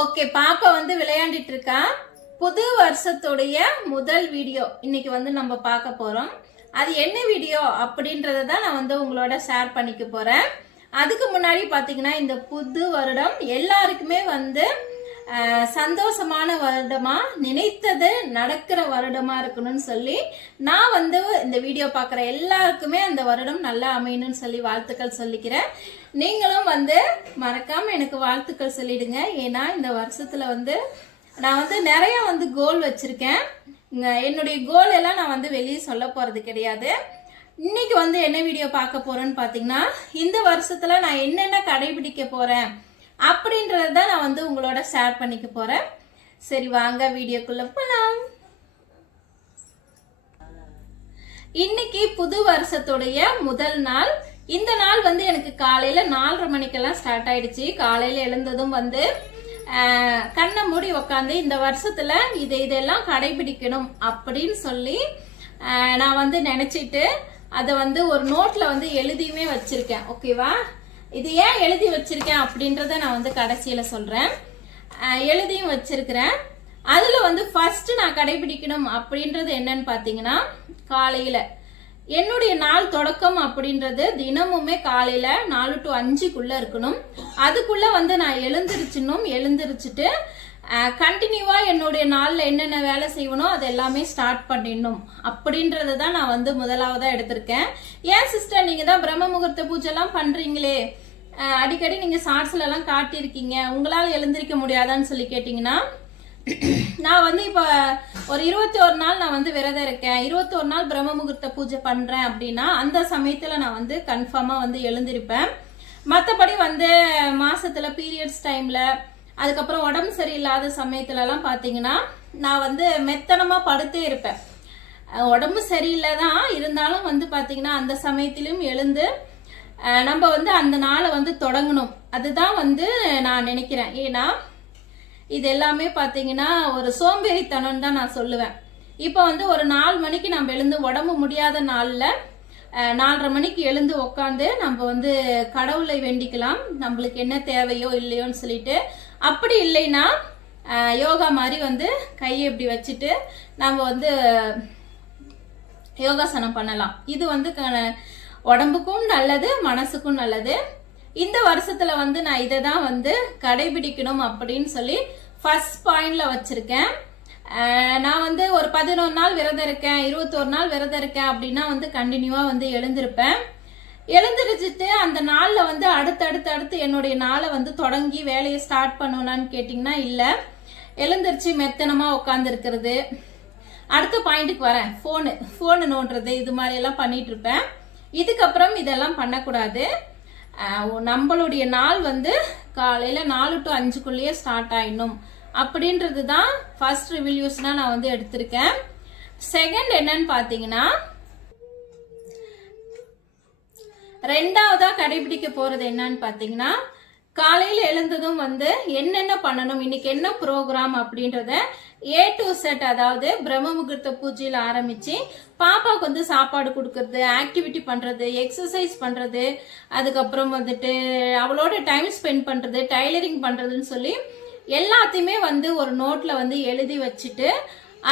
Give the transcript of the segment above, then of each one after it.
Okay பாப்பா வந்து விளையாண்டுட்டு இருக்கா புது வருஷத்துடைய முதல் வீடியோ இன்னைக்கு வந்து நம்ம பார்க்க போறோம். அது என்ன வீடியோ அப்படின்றத தான் நான் வந்து உங்களோட ஷேர் பண்ணிக்க போறேன். அதுக்கு முன்னாடி பார்த்தீங்கன்னா இந்த புது வருடம் எல்லாருக்குமே வந்து சந்தோஷமான வருடமா நினைத்தது நடக்கிற வருடமா இருக்கணும்னு சொல்லி நான் வந்து இந்த வீடியோ பார்க்குற எல்லாருக்குமே அந்த வருடம் நல்லா அமையணும்னு சொல்லி வாழ்த்துக்கள் சொல்லிக்கிறேன். நீங்களும் வந்து மறக்காம எனக்கு வாழ்த்துக்கள் சொல்லிடுங்க. ஏன்னா இந்த வருஷத்துல வந்து நான் வந்து நிறைய வந்து கோல் வச்சிருக்கேன். என்னுடைய கோல் எல்லாம் நான் வந்து வெளியே சொல்ல போறது கிடையாது. இன்னைக்கு வந்து என்ன வீடியோ பார்க்க போறேன்னு பாத்தீங்கன்னா இந்த வருஷத்துல நான் என்னென்ன கடைபிடிக்க போறேன் அப்படின்றத தான் நான் வந்து உங்களோட ஷேர் பண்ணிக்க போறேன். சரி வாங்க வீடியோக்குள்ள போலாம். இன்னைக்கு புது வருஷத்துடைய முதல் நாள். இந்த நாள் வந்து எனக்கு காலையில நாலரை மணிக்கெல்லாம் ஸ்டார்ட் ஆயிடுச்சு. காலையில எழுந்ததும் வந்து கண்ணை மூடி உக்காந்து இந்த வருஷத்துல இது இதெல்லாம் கடைபிடிக்கணும் அப்படின்னு சொல்லி நான் வந்து நினைச்சிட்டு அதை வந்து ஒரு நோட்ல வந்து எழுதியுமே வச்சிருக்கேன். ஓகேவா இது ஏன் எழுதி வச்சிருக்கேன் அப்படின்றத நான் வந்து கடைசியில சொல்றேன். எழுதியும் வச்சிருக்கிறேன். அதுல வந்து ஃபர்ஸ்ட் நான் கடைபிடிக்கணும் அப்படின்றது என்னன்னு பாத்தீங்கன்னா காலையில என்னுடைய நாள் தொடக்கம் அப்படின்றது தினமுமே காலையில நாலு டு அஞ்சுக்குள்ள இருக்கணும். அதுக்குள்ள வந்து நான் எழுந்திருச்சுனும் எழுந்திருச்சுட்டு கண்டினியூவா என்னுடைய நாளில் என்னென்ன வேலை செய்வனோ அது எல்லாமே ஸ்டார்ட் பண்ணிடணும். அப்படின்றத தான் நான் வந்து முதலாவதா எடுத்திருக்கேன். ஏன் சிஸ்டர் நீங்க தான் பிரம்ம முகூர்த்த பூஜைலாம் பண்றீங்களே? அடிக்கடி நீங்க ஷார்ட்ஸ்ல எல்லாம் காட்டியிருக்கீங்க. உங்களால் எழுந்திருக்க முடியாதான்னு சொல்லி கேட்டீங்கன்னா நான் வந்து இப்போ ஒரு இருபத்தி ஒரு நாள் நான் வந்து விரதம் இருக்கேன். இருபத்தி ஒரு நாள் பிரம்ம முகூர்த்த பூஜை பண்றேன் அப்படின்னா அந்த சமயத்துல நான் வந்து கன்ஃபார்மா வந்து எழுந்திருப்பேன். மற்றபடி வந்து மாசத்துல பீரியட்ஸ் டைம்ல அதுக்கப்புறம் உடம்பு சரியில்லாத சமயத்துல எல்லாம் பாத்தீங்கன்னா நான் வந்து மெத்தனமா படுத்தே இருப்பேன். உடம்பு சரியில்லை தான் இருந்தாலும் வந்து பாத்தீங்கன்னா அந்த சமயத்திலும் எழுந்து நம்ம வந்து அந்த நாளை வந்து தொடங்கணும். அதுதான் வந்து நான் நினைக்கிறேன். ஏன்னா இது எல்லாமே பார்த்தீங்கன்னா ஒரு சோம்பேறித்தனம் தான் நான் சொல்லுவேன். இப்போ வந்து ஒரு நாலு மணிக்கு நம்ம எழுந்து உடம்பு முடியாத நாளில் நாலரை மணிக்கு எழுந்து உக்காந்து நம்ம வந்து கடவுளை வேண்டிக்கலாம். நம்மளுக்கு என்ன தேவையோ இல்லையோன்னு சொல்லிட்டு அப்படி இல்லைன்னா யோகா மாதிரி வந்து கையை இப்படி வச்சுட்டு நம்ம வந்து யோகாசனம் பண்ணலாம். இது வந்து க- உடம்புக்கும் நல்லது மனசுக்கும் நல்லது. இந்த வருஷத்துல வந்து நான் இதை தான் வந்து கடைபிடிக்கணும் அப்படின்னு சொல்லி ஃபர்ஸ்ட் பாயிண்ட்ல வச்சிருக்கேன். நான் வந்து ஒரு பதினொரு நாள் விரதம் இருக்கேன் இருபத்தோரு நாள் விரதம் இருக்கேன் அப்படின்னா வந்து கண்டினியூவா வந்து எழுந்திருப்பேன். எழுந்திருச்சுட்டு அந்த நாள்ல வந்து அடுத்தடுத்து அடுத்து என்னுடைய நாளை வந்து தொடங்கி வேலையை ஸ்டார்ட் பண்ணணும்னு கேட்டிங்கன்னா இல்லை. எழுந்திருச்சு மெத்தனமா உட்காந்துருக்கிறது அடுத்த பாயிண்ட்டுக்கு வரேன். ஃபோனு ஃபோனு நோண்டுறது இது மாதிரி எல்லாம் பண்ணிட்டு இருப்பேன். இதுக்கப்புறம் இதெல்லாம் பண்ணக்கூடாது. நம்மளுடைய நாள் வந்து காலையில் நாலு டு அஞ்சுக்குள்ளேயே ஸ்டார்ட் ஆயிடணும். அப்படின்றது தான் ஃபர்ஸ்ட் ரிவ்யூஸ்னால் நான் வந்து எடுத்திருக்கேன். செகண்ட் என்னன்னு பார்த்தீங்கன்னா ரெண்டாவதாக கடைபிடிக்க போகிறது என்னன்னு பார்த்தீங்கன்னா காலையில் எழுந்ததும் வந்து என்னென்ன பண்ணணும் இன்னைக்கு என்ன ப்ரோக்ராம் அப்படின்றத ஏ டு செட் அதாவது பிரம்ம முகூர்த்த பூஜையில் ஆரம்பித்து பாப்பாவுக்கு வந்து சாப்பாடு கொடுக்கறது ஆக்டிவிட்டி பண்ணுறது எக்ஸசைஸ் பண்ணுறது அதுக்கப்புறம் வந்துட்டு அவளோட டைம் ஸ்பெண்ட் பண்ணுறது டைலரிங் பண்ணுறதுன்னு சொல்லி எல்லாத்தையுமே வந்து ஒரு நோட்டில் வந்து எழுதி வச்சுட்டு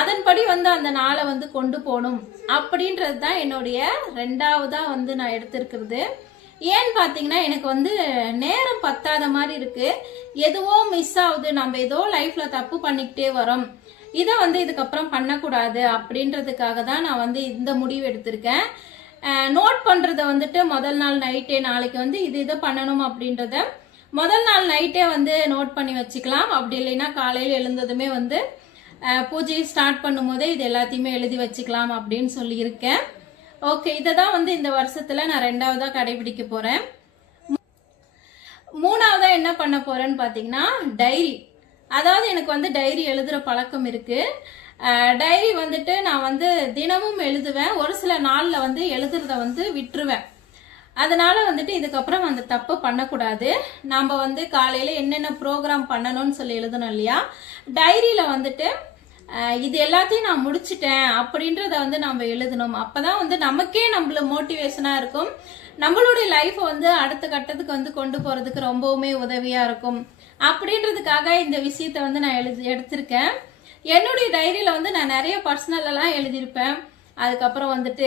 அதன்படி வந்து அந்த நாளை வந்து கொண்டு போகணும். அப்படின்றது தான் என்னுடைய ரெண்டாவதாக வந்து நான் எடுத்திருக்கிறது. ஏன்னு பார்த்தீங்கன்னா எனக்கு வந்து நேரம் பத்தாத மாதிரி இருக்குது எதுவோ மிஸ் ஆகுது. நம்ம ஏதோ லைஃப்பில் தப்பு பண்ணிக்கிட்டே வரோம். இதை வந்து இதுக்கப்புறம் பண்ணக்கூடாது அப்படின்றதுக்காக தான் நான் வந்து இந்த முடிவு எடுத்திருக்கேன். நோட் பண்ணுறத வந்துட்டு முதல் நாள் நைட்டே நாளைக்கு வந்து இது இதை பண்ணணும் அப்படின்றத முதல் நாள் நைட்டே வந்து நோட் பண்ணி வச்சுக்கலாம். அப்படி இல்லைன்னா காலையில் எழுந்ததுமே வந்து பூஜையை ஸ்டார்ட் பண்ணும்போதே இது எல்லாத்தையுமே எழுதி வச்சுக்கலாம் அப்படின்னு சொல்லியிருக்கேன். ஓகே இதை தான் வந்து இந்த வருஷத்தில் நான் ரெண்டாவதாக கடைபிடிக்க போகிறேன் மூணாவதாக என்ன பண்ண போகிறேன்னு பார்த்தீங்கன்னா டைரி அதாவது எனக்கு வந்து டைரி எழுதுகிற பழக்கம் இருக்குது டைரி வந்துட்டு நான் வந்து தினமும் எழுதுவேன். ஒரு சில நாளில் வந்து எழுதுறத வந்து விட்டுருவேன். அதனால் வந்துட்டு இதுக்கப்புறம் அந்த தப்பு பண்ணக்கூடாது. நாம் வந்து காலையில் என்னென்ன ப்ரோக்ராம் பண்ணணும்னு சொல்லி எழுதணும் இல்லையா? டைரியில் வந்துட்டு இது எல்லாத்தையும் நான் முடிச்சிட்டேன் அப்படின்றத வந்து நம்ம எழுதணும். அப்பதான் வந்து நமக்கே நம்மள மோட்டிவேஷனா இருக்கும். நம்மளுடைய லைஃப் வந்து அடுத்த கட்டத்துக்கு வந்து கொண்டு போறதுக்கு ரொம்பவுமே உதவியா இருக்கும். அப்படின்றதுக்காக இந்த விஷயத்த வந்து நான் எழுதி எடுத்திருக்கேன். என்னுடைய டைரியில வந்து நான் நிறைய பர்சனல் எல்லாம் எழுதியிருப்பேன். அதுக்கப்புறம் வந்துட்டு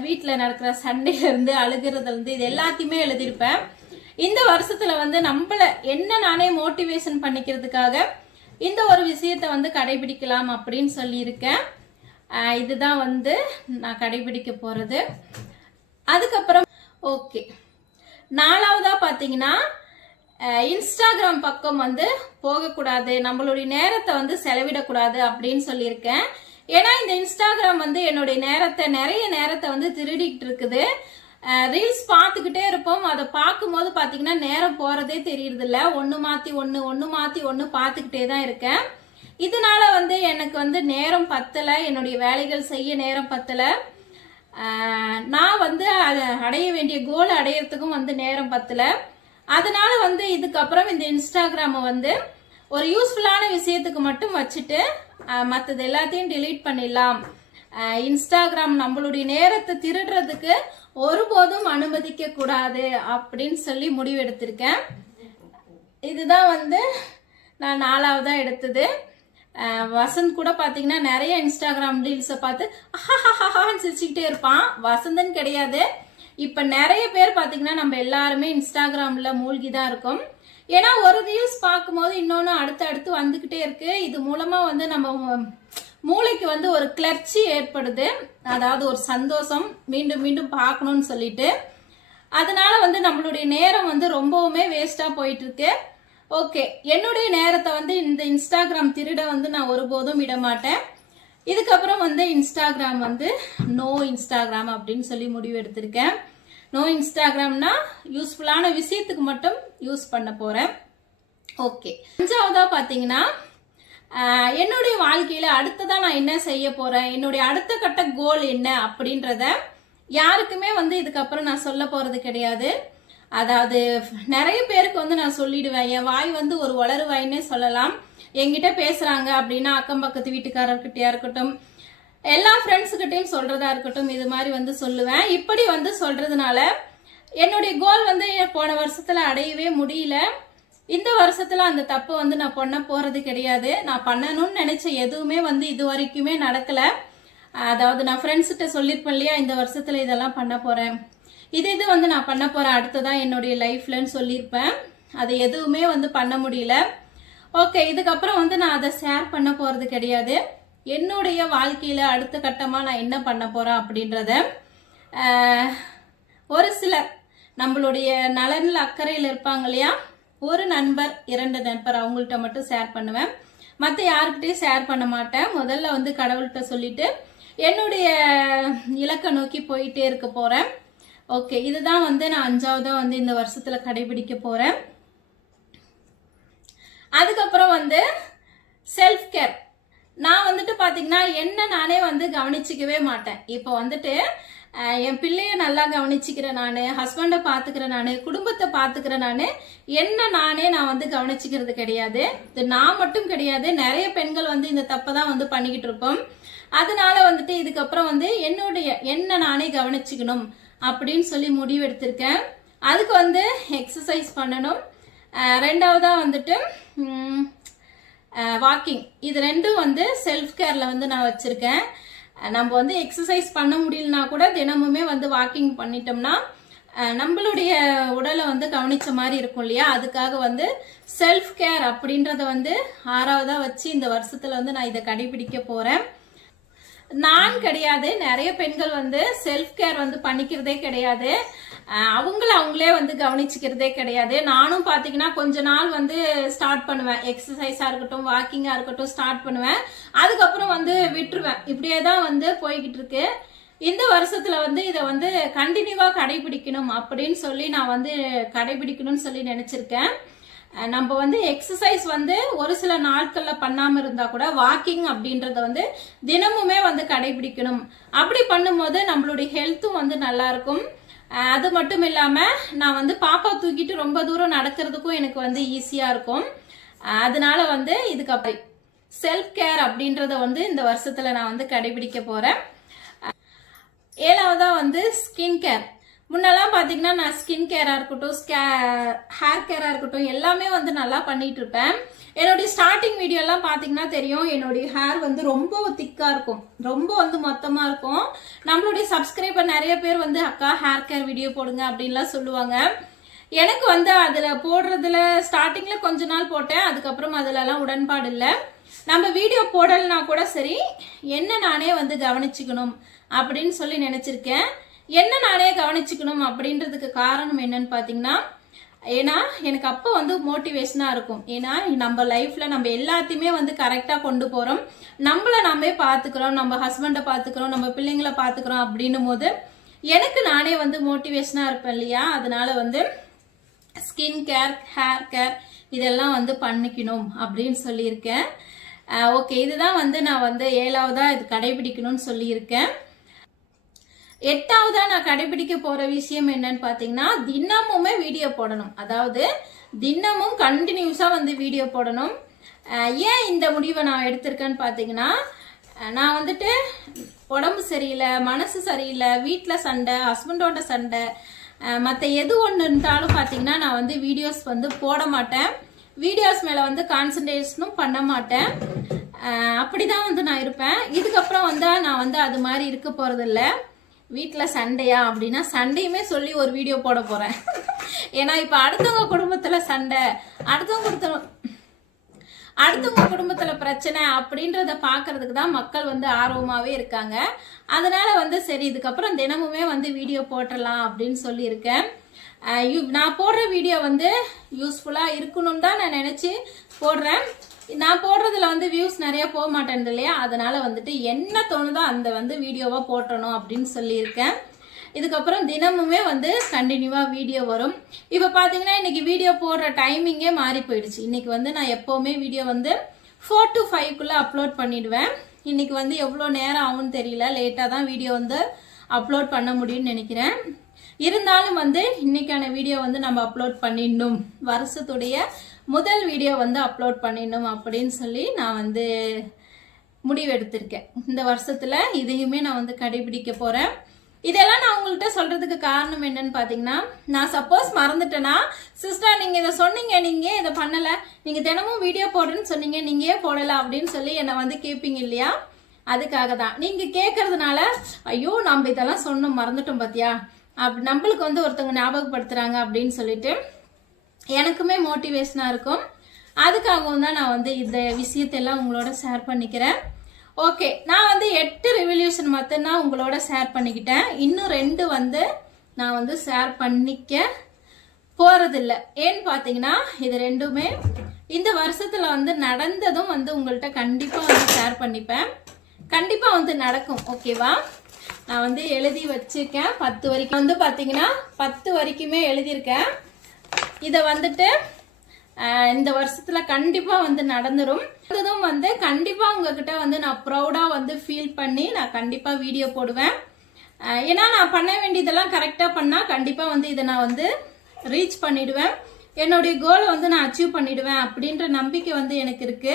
வீட்டில் நடக்கிற சண்டையில இருந்து அழுகிறதுல இருந்து இது எல்லாத்தையுமே எழுதியிருப்பேன். இந்த வருஷத்துல வந்து நம்மள என்ன நானே மோட்டிவேஷன் பண்ணிக்கிறதுக்காக இந்த ஒரு விஷயத்த வந்து கடைபிடிக்கலாம் அப்படின்னு சொல்லியிருக்கேன். இதுதான் வந்து நான் கடைபிடிக்க போகிறது அதுக்கப்புறம் ஓகே. நாலாவதாக பார்த்தீங்கன்னா இன்ஸ்டாகிராம் பக்கம் வந்து போகக்கூடாது. நம்மளுடைய நேரத்தை வந்து செலவிடக்கூடாது அப்படின்னு சொல்லியிருக்கேன். ஏன்னா இந்த இன்ஸ்டாகிராம் வந்து என்னுடைய நேரத்தை நிறைய நேரத்தை வந்து திருடிக்கிட்டு இருக்குது. ரீல்ஸ் பார்த்துக்கிட்டே இருப்போம். அதை பார்க்கும்போது பார்த்தீங்கன்னா நேரம் போகிறதே தெரியறதில்ல. ஒன்று மாற்றி ஒன்று ஒன்று மாற்றி ஒன்று பார்த்துக்கிட்டே தான் இருக்கேன். இதனால வந்து எனக்கு வந்து நேரம் பத்தலை. என்னுடைய வேலைகள் செய்ய நேரம் பத்தலை. நான் வந்து அதை அடைய வேண்டிய கோல் அடையிறதுக்கும் வந்து நேரம் பத்தலை. அதனால வந்து இதுக்கப்புறம் இந்த இன்ஸ்டாகிராமை வந்து ஒரு யூஸ்ஃபுல்லான விஷயத்துக்கு மட்டும் வச்சுட்டு மற்றது எல்லாத்தையும் டிலீட் பண்ணிடலாம். இன்ஸ்டாகிராம் நம்மளுடைய நேரத்தை திருடுறதுக்கு ஒருபோதும் அனுமதிக்க கூடாது அப்படின்னு சொல்லி முடிவெடுத்திருக்கேன். இதுதான் வந்து நான் நாலாவதாக எடுத்தது. வசந்த் கூட பார்த்தீங்கன்னா நிறைய இன்ஸ்டாகிராம் ரீல்ஸை பார்த்து ஹஹஹான்னு சிரிச்சுக்கிட்டே இருப்பான். வசந்தன் கிடையாது. இப்போ நிறைய பேர் பார்த்தீங்கன்னா நம்ம எல்லாருமே இன்ஸ்டாகிராமில் மூழ்கி தான் இருக்கோம். ஏன்னா ஒரு ரீல்ஸ் பார்க்கும்போது இன்னொன்று அடுத்து அடுத்து வந்துக்கிட்டே இருக்கு. இது மூலமாக வந்து நம்ம மூளைக்கு வந்து ஒரு கிளர்ச்சி ஏற்படுது. அதாவது ஒரு சந்தோஷம் மீண்டும் மீண்டும் பார்க்கணும்னு சொல்லிட்டு. அதனால வந்து நம்மளுடைய நேரம் வந்து ரொம்பவுமே வேஸ்டா போயிட்டு இருக்கு ஓகே என்னுடைய நேரத்தை வந்து இந்த இன்ஸ்டாகிராம் திருட வந்து நான் ஒருபோதும் விட மாட்டேன் இதுக்கப்புறம் வந்து இன்ஸ்டாகிராம் வந்து நோ இன்ஸ்டாகிராம் அப்படின்னு சொல்லி முடிவு எடுத்திருக்கேன். நோ இன்ஸ்டாகிராம்னா யூஸ்ஃபுல்லான விஷயத்துக்கு மட்டும் யூஸ் பண்ண போறேன். ஓகே அஞ்சாவதா பாத்தீங்கன்னா என்னுடைய வாழ்க்கையில் அடுத்ததாக நான் என்ன செய்ய போகிறேன் என்னுடைய அடுத்த கட்ட கோல் என்ன அப்படின்றத யாருக்குமே வந்து இதுக்கப்புறம் நான் சொல்ல போகிறது கிடையாது. அதாவது நிறைய பேருக்கு வந்து நான் சொல்லிடுவேன். என் வாய் வந்து ஒரு வளரு வாயின்னே சொல்லலாம். என்கிட்ட பேசுகிறாங்க அப்படின்னா அக்கம் பக்கத்து வீட்டுக்காரர்கிட்டயா இருக்கட்டும் எல்லா ஃப்ரெண்ட்ஸுக்கிட்டையும் சொல்கிறதா இருக்கட்டும் இது மாதிரி வந்து சொல்லுவேன். இப்படி வந்து சொல்கிறதுனால என்னுடைய கோல் வந்து போன வருஷத்தில் அடையவே முடியல. இந்த வருஷத்துல அந்த தப்பு வந்து நான் பண்ண போறது கிடையாது. நான் பண்ணணும்னு நினைச்ச எதுவுமே வந்து இது வரைக்குமே நடக்கல. அதாவது நான் ஃப்ரெண்ட்ஸ்கிட்ட சொல்லியிருப்பேன் இல்லையா இந்த வருஷத்துல இதெல்லாம் பண்ண போறேன். இது இது வந்து நான் பண்ண போறேன் அடுத்ததான் என்னுடைய லைஃப்லன்னு சொல்லியிருப்பேன் அது எதுவுமே வந்து பண்ண முடியல. ஓகே இதுக்கப்புறம் வந்து நான் அதை ஷேர் பண்ண போறது கிடையாது. என்னுடைய வாழ்க்கையில அடுத்த கட்டமா நான் என்ன பண்ண போறேன் அப்படின்றத ஒரு சிலர் நம்மளுடைய நலனில் அக்கறையில் இருப்பாங்க இல்லையா ஒரு நண்பர் இரண்டு நண்பர் அவங்கள்ட்ட மட்டும் ஷேர் பண்ணுவேன். மற்ற யாருக்கிட்டையும் ஷேர் பண்ண மாட்டேன். முதல்ல வந்து கடவுள்கிட்ட சொல்லிட்டு என்னுடைய இலக்கை நோக்கி போயிட்டே இருக்க போறேன். ஓகே இதுதான் வந்து நான் அஞ்சாவதா வந்து இந்த வருஷத்துல கடைபிடிக்க போறேன். அதுக்கப்புறம் வந்து செல்ஃப் கேர் நான் வந்துட்டு பாத்தீங்கன்னா என்ன நானே வந்து கவனிச்சிக்கவே மாட்டேன். இப்போ வந்துட்டு என் பிள்ளைய நல்லா கவனிச்சுக்கிறேன் நான் ஹஸ்பண்டை பார்த்துக்கிறேன் நான் குடும்பத்தை பார்த்துக்கிறேன் நான். என்ன நானே நான் வந்து கவனிச்சுக்கிறது கிடையாது. இது நான் மட்டும் கிடையாது நிறைய பெண்கள் வந்து இந்த தப்பை தான் வந்து பண்ணிக்கிட்டு இருப்போம். அதனால வந்துட்டு இதுக்கப்புறம் வந்து என்னுடைய என்ன நானே கவனிச்சுக்கணும் அப்படின்னு சொல்லி முடிவெடுத்திருக்கேன். அதுக்கு வந்து எக்ஸசைஸ் பண்ணணும். ரெண்டாவதாக வந்துட்டு வாக்கிங் இது ரெண்டும் வந்து செல்ஃப் கேரில் வந்து நான் வச்சுருக்கேன். நம்ம வந்து எக்ஸசைஸ் பண்ண முடியலனா கூட தினமுமே வந்து வாக்கிங் பண்ணிட்டோம்னா நம்மளுடைய உடலை வந்து கவனிச்ச மாதிரி இருக்கும் இல்லையா? அதுக்காக வந்து செல்ஃப் கேர் அப்படின்றத வந்து ஆறாவதாக வச்சு இந்த வருஷத்தில் வந்து நான் இதை கடைபிடிக்க போகிறேன் நான் கிடையாது. நிறைய பெண்கள் வந்து செல்ஃப் கேர் வந்து பண்ணிக்கிறதே கிடையாது. அவங்கள அவங்களே வந்து கவனிச்சுக்கிறதே கிடையாது. நானும் பாத்தீங்கன்னா கொஞ்ச நாள் வந்து ஸ்டார்ட் பண்ணுவேன். எக்ஸசைஸா இருக்கட்டும் வாக்கிங்கா இருக்கட்டும் ஸ்டார்ட் பண்ணுவேன். அதுக்கப்புறம் வந்து விட்டுருவேன். இப்படியே தான் வந்து போய்கிட்டு இருக்கு. இந்த வருஷத்துல வந்து இதை வந்து கண்டினியூவா கடைபிடிக்கணும் அப்படின்னு சொல்லி நான் வந்து கடைபிடிக்கணும்னு சொல்லி நினைச்சிருக்கேன். நம்ம வந்து எக்ஸசைஸ் வந்து ஒரு சில நாட்களில் பண்ணாமல் இருந்தால் கூட வாக்கிங் அப்படின்றத வந்து தினமுமே வந்து கடைபிடிக்கணும். அப்படி பண்ணும்போது நம்மளுடைய ஹெல்த்தும் வந்து நல்லா இருக்கும். அது மட்டும் இல்லாமல் நான் வந்து பாப்பா தூக்கிட்டு ரொம்ப தூரம் நடக்கிறதுக்கும் எனக்கு வந்து ஈஸியாக இருக்கும். அதனால வந்து இதுக்கப்புறம் செல்ஃப் கேர் அப்படின்றத வந்து இந்த வருஷத்தில் நான் வந்து கடைபிடிக்க போகிறேன் ஏழாவதாக வந்து ஸ்கின் கேர் முன்னெல்லாம் பார்த்தீங்கன்னா நான் ஸ்கின் கேராக இருக்கட்டும் ஸ்கே ஹேர் கேராக இருக்கட்டும் எல்லாமே வந்து நல்லா பண்ணிட்டு இருப்பேன். என்னுடைய ஸ்டார்டிங் வீடியோலாம் பார்த்தீங்கன்னா தெரியும். என்னுடைய ஹேர் வந்து ரொம்ப திக்காக இருக்கும். ரொம்ப வந்து மொத்தமாக இருக்கும். நம்மளுடைய சப்ஸ்கிரைபர் நிறைய பேர் வந்து அக்கா ஹேர் கேர் வீடியோ போடுங்க அப்படின்லாம் சொல்லுவாங்க. எனக்கு வந்து அதில் போடுறதுல ஸ்டார்டிங்கில் கொஞ்ச நாள் போட்டேன். அதுக்கப்புறம் அதிலலாம் உடன்பாடு இல்லை. நம்ம வீடியோ போடலைனா கூட சரி என்ன நானே வந்து கவனிச்சுக்கணும் அப்படின்னு சொல்லி நினச்சிருக்கேன். என்ன நானே கவனிச்சுக்கணும் அப்படின்றதுக்கு காரணம் என்னன்னு பார்த்தீங்கன்னா ஏன்னா எனக்கு அப்போ வந்து மோட்டிவேஷனாக இருக்கும். ஏன்னா நம்ம லைஃப்பில் நம்ம எல்லாத்தையுமே வந்து கரெக்டாக கொண்டு போகிறோம் நம்மளை நாமே பார்த்துக்கிறோம் நம்ம ஹஸ்பண்டை பார்த்துக்கிறோம் நம்ம பிள்ளைங்களை பார்த்துக்கிறோம் அப்படின்னும் போது எனக்கு நானே வந்து மோட்டிவேஷனாக இருப்பேன் இல்லையா? அதனால வந்து ஸ்கின் கேர் ஹேர் கேர் இதெல்லாம் வந்து பண்ணிக்கணும் அப்படின்னு சொல்லியிருக்கேன். ஓகே இதுதான் வந்து நான் வந்து ஏழாவதா இது கடைபிடிக்கணும்னு சொல்லியிருக்கேன். எட்டாவதா நான் கடைபிடிக்க போற விஷயம் என்னன்னு பாத்தீங்கன்னா தினமுமே வீடியோ போடணும். அதாவது தினமும் கண்டினியூஸா வந்து வீடியோ போடணும். ஏன் இந்த முடிவை நான் எடுத்திருக்கேன்னு பாத்தீங்கன்னா நான் வந்துட்டு உடம்பு சரியில்லை மனசு சரியில்லை வீட்டில் சண்டை ஹஸ்பண்டோட சண்டை மற்ற எது ஒன்று இருந்தாலும் பார்த்தீங்கன்னா நான் வந்து வீடியோஸ் வந்து போட மாட்டேன். வீடியோஸ் மேலே வந்து கான்சன்ட்ரேஷனும் பண்ண மாட்டேன். அப்படி அப்படிதான் வந்து நான் இருப்பேன். இதுக்கப்புறம் வந்து நான் வந்து அது மாதிரி இருக்க போகிறதில்ல வீட்டில் சண்டையா அப்படின்னா சண்டையுமே சொல்லி ஒரு வீடியோ போட போகிறேன் ஏன்னா இப்போ அடுத்தவங்க குடும்பத்தில் சண்டை அடுத்தவங்க கொடுத்த அடுத்தவங்க குடும்பத்தில் பிரச்சனை அப்படின்றத பார்க்கறதுக்கு தான் மக்கள் வந்து ஆர்வமாகவே இருக்காங்க. அதனால் வந்து சரி இதுக்கப்புறம் தினமுமே வந்து வீடியோ போட்டலாம் அப்படின்னு சொல்லியிருக்கேன். யூ- நான் போடுற வீடியோ வந்து யூஸ்ஃபுல்லாக இருக்கணும்னு தான் நான் நினச்சி போடுறேன். நான் போடுறதுல வந்து வியூஸ் நிறைய போக மாட்டேன் இல்லையா? அதனால வந்துட்டு என்ன தோணுதோ அந்த வந்து வீடியோவாக போட்டணும் அப்படின்னு சொல்லியிருக்கேன். இதுக்கப்புறம் தினமுமே வந்து கண்டினியூவாக வீடியோ வரும். இப்போ பார்த்தீங்கன்னா இன்னைக்கு வீடியோ போடுற டைமிங்கே மாறி போயிடுச்சு. இன்னைக்கு வந்து நான் எப்போவுமே வீடியோ வந்து ஃபோர் டு ஃபைவ்க்குள்ளே அப்லோட் பண்ணிடுவேன். இன்னைக்கு வந்து எவ்வளோ நேரம் ஆகும்னு தெரியல. லேட்டாக தான் வீடியோ வந்து அப்லோட் பண்ண முடியும்னு நினைக்கிறேன். இருந்தாலும் வந்து இன்னைக்கான வீடியோ வந்து நம்ம அப்லோட் பண்ணிடணும். வருஷத்துடைய முதல் வீடியோ வந்து அப்லோட் பண்ணிடணும் அப்படின்னு சொல்லி நான் வந்து முடிவெடுத்திருக்கேன். இந்த வருஷத்தில் இதையுமே நான் வந்து கடைபிடிக்க போகிறேன் இதெல்லாம் நான் உங்கள்கிட்ட சொல்கிறதுக்கு காரணம் என்னன்னு பார்த்தீங்கன்னா நான் சப்போஸ் மறந்துட்டேன்னா சிஸ்டர் நீங்கள் இதை சொன்னீங்க நீங்கள் இதை பண்ணலை? நீங்கள் தினமும் வீடியோ போடுறேன்னு சொன்னீங்க நீங்கள் போடலை அப்படின்னு சொல்லி என்னை வந்து கேட்பீங்க இல்லையா? அதுக்காக தான். நீங்கள் கேட்கறதுனால ஐயோ நம்ம இதெல்லாம் சொன்னோம் மறந்துட்டோம் பார்த்தியா அப்படி நம்மளுக்கு வந்து ஒருத்தவங்க ஞாபகப்படுத்துகிறாங்க அப்படின்னு சொல்லிட்டு எனக்குமே மோட்டிவேஷனாக இருக்கும். அதுக்காகவும் தான் நான் வந்து இந்த விஷயத்தெல்லாம் உங்களோட ஷேர் பண்ணிக்கிறேன். ஓகே நான் வந்து எட்டு ரிவல்யூஷன் மட்டும்தான் உங்களோட ஷேர் பண்ணிக்கிட்டேன். இன்னும் ரெண்டு வந்து நான் வந்து ஷேர் பண்ணிக்க போகிறதில்ல ஏன்னு பார்த்தீங்கன்னா இது ரெண்டுமே இந்த வருஷத்தில் வந்து நடந்ததும் வந்து உங்கள்கிட்ட கண்டிப்பாக வந்து ஷேர் பண்ணிப்பேன். கண்டிப்பாக வந்து நடக்கும் ஓகேவா நான் வந்து எழுதி வச்சிருக்கேன். பத்து வரைக்கும். வந்து பார்த்தீங்கன்னா பத்து வரைக்குமே எழுதியிருக்கேன். இதை வந்துட்டு இந்த வருஷத்துல கண்டிப்பா வந்து நடந்துரும். அதுவும் வந்து கண்டிப்பா உங்ககிட்ட வந்து நான் ப்ரௌடா வந்து ஃபீல் பண்ணி நான் கண்டிப்பா வீடியோ போடுவேன். ஏன்னா நான் பண்ண வேண்டியதெல்லாம் கரெக்டா பண்ணா கண்டிப்பா வந்து இதை நான் வந்து ரீச் பண்ணிடுவேன். என்னுடைய கோலை வந்து நான் அச்சீவ் பண்ணிடுவேன் அப்படின்ற நம்பிக்கை வந்து எனக்கு இருக்கு.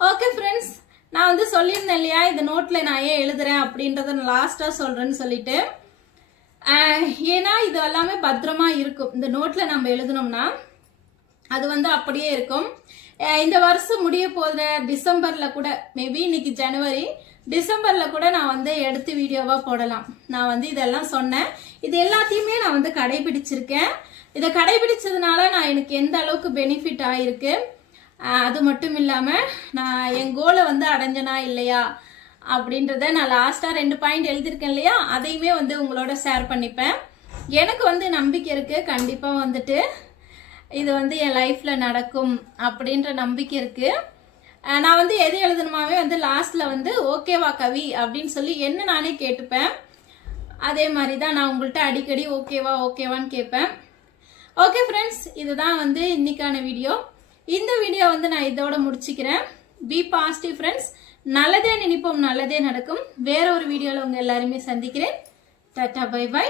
ஓகே ஃப்ரெண்ட்ஸ் நான் வந்து சொல்லியிருந்தேன் இல்லையா இந்த நோட்டில் நான் ஏன் எழுதுறேன் அப்படின்றத நான் லாஸ்ட்டாக சொல்கிறேன்னு சொல்லிட்டு. ஏன்னா இது எல்லாமே பத்திரமா இருக்கும். இந்த நோட்டில் நம்ம எழுதணும்னா அது வந்து அப்படியே இருக்கும். இந்த வருஷம் முடிய போகிற டிசம்பரில் கூட மேபி இன்னைக்கு ஜனவரி டிசம்பரில் கூட நான் வந்து எடுத்து வீடியோவாக போடலாம். நான் வந்து இதெல்லாம் சொன்னேன். இது எல்லாத்தையுமே நான் வந்து கடைபிடிச்சிருக்கேன். இதை கடைபிடிச்சதுனால நான் எனக்கு எந்த அளவுக்கு பெனிஃபிட் ஆகிருக்கு அது மட்டும் இல்லாமல் நான் என் கோலை வந்து அடைஞ்சனா இல்லையா? அப்படின்றத நான் லாஸ்ட்டாக ரெண்டு பாயிண்ட் எழுதியிருக்கேன் இல்லையா? அதையுமே வந்து உங்களோட ஷேர் பண்ணிப்பேன். எனக்கு வந்து நம்பிக்கை இருக்கு. கண்டிப்பாக வந்துட்டு இது வந்து என் லைஃப்பில் நடக்கும் அப்படின்ற நம்பிக்கை இருக்கு. நான் வந்து எது எழுதணுமாவே வந்து லாஸ்ட்ல வந்து ஓகேவா கவி அப்படின்னு சொல்லி என்ன நானே கேட்டுப்பேன். அதே மாதிரி தான் நான் உங்கள்கிட்ட அடிக்கடி ஓகேவா ஓகேவான்னு கேட்பேன். ஓகே ஃப்ரெண்ட்ஸ் இதுதான் வந்து இன்னைக்கான வீடியோ இந்த வீடியோ வந்து நான் இதோட முடிச்சுக்கிறேன். பி பாசிட்டிவ் ஃப்ரெண்ட்ஸ் நல்லதே நினைப்போம் நல்லதே நடக்கும். வேற ஒரு வீடியோவில் உங்கள் எல்லாருமே சந்திக்கிறேன். Tata bye bye.